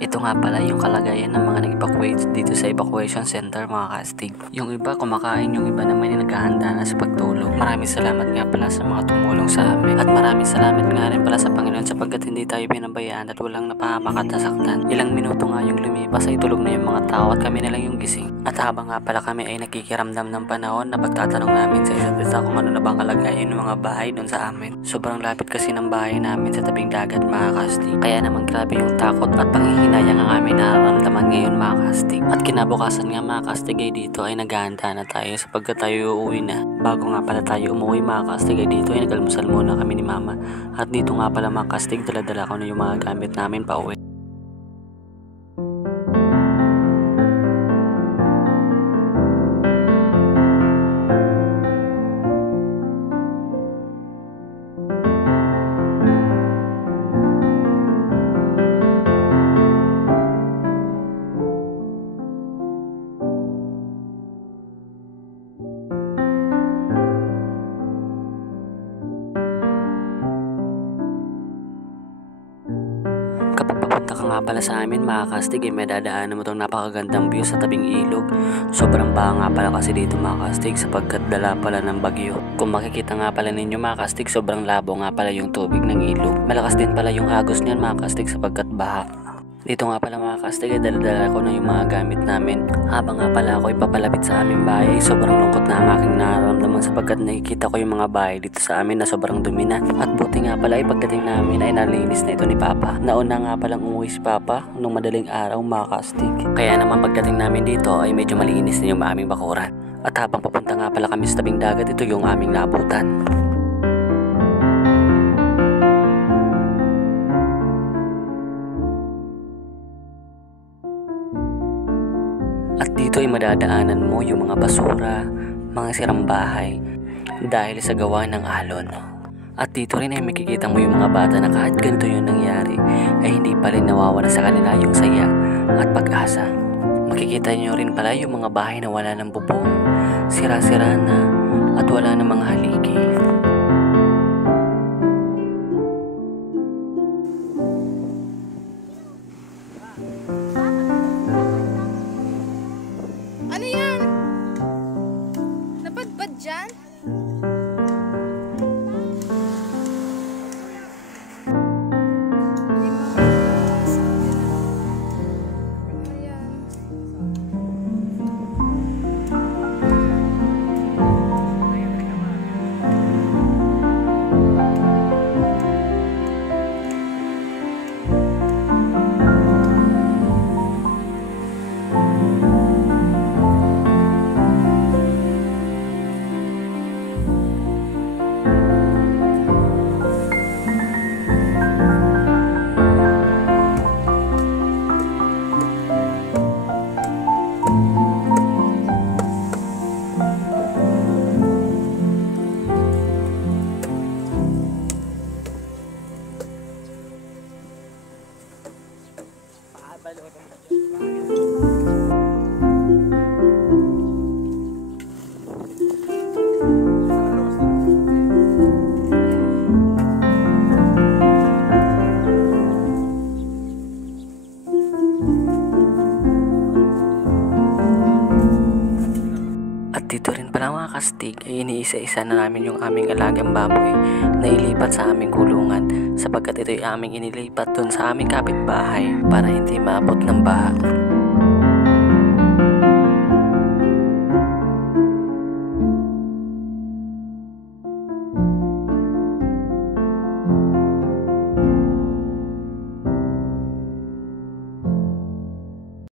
Ito nga pala yung kalagayan ng mga nag-evacuate dito sa evacuation center mga kastig. Yung iba kumakain, yung iba naman ay naghahanda na sa pagtulog. Maraming salamat nga pala sa mga tumulong sa amin. At maraming salamat nga rin pala sa Panginoon sapagkat hindi tayo pinabayaan at walang napahamak at nasaktan. Ilang minuto nga yung lumipas ay tulog na yung mga tao at kami na lang yung gising. At habang nga pala kami ay nakikiramdam ng panahon na pagtatanong namin sa isa't isa kung ano na bang kalagayan ng mga bahay doon sa amin. Sobrang lapit kasi ng bahay namin sa tabing dagat mga kastig. Kaya naman grabe yung takot at panghihinayang ang aming nararamdaman ngayon mga kastig. At kinabukasan nga mga kastig ay dito ay naghahanda na tayo sapagkat tayo uuwi na. Bago nga pala tayo umuwi mga kastig ay dito ay nag-almusal muna kami ni mama. At dito nga pala mga kastig dala-dala ko na yung mga gamit namin pa uwi. Kapag papunta ka nga pala sa amin mga kastig ay may dadaanan mo itong napakagandang view sa tabing ilog. Sobrang baha nga pala kasi dito mga kastig sapagkat dala pala ng bagyo. Kung makikita nga pala ninyo mga kastig, sobrang labo nga pala yung tubig ng ilog. Malakas din pala yung agos niyan mga kastig sapagkat baha. Dito nga pala mga kastig ay dala-dala ko na yung mga gamit namin. Habang nga pala ako ipapalapit sa aming bahay, sobrang lungkot na ang aking nararamdaman sapagkat nakikita ko yung mga bahay dito sa amin na sobrang dumi na. At buti nga pala ay pagdating namin ay nalinis na ito ni Papa. Nauna nga palang umuwi si Papa nung madaling araw mga kastig. Kaya naman pagdating namin dito ay medyo malinis na yung aming bakuran. At habang papunta nga pala kami sa tabing dagat, ito yung aming naabutan. At dito ay madadaanan mo yung mga basura, mga sirang bahay dahil sa gawa ng alon. At dito rin ay makikita mo yung mga bata na kahit ganito yung nangyari ay hindi pa rin nawawala sa kanila yung saya at pag-asa. Makikita nyo rin pala yung mga bahay na wala ng bubong, sira-sira na at wala ng mga haligi. Ano yan? Napadpad dyan? At dito rin pala mga kastig ay iniisa-isa na namin yung aming alagang baboy na ilipat sa aming kulungan sapagkat ito ay aming inilipat dun sa aming kapitbahay para hindi maabot ng baha.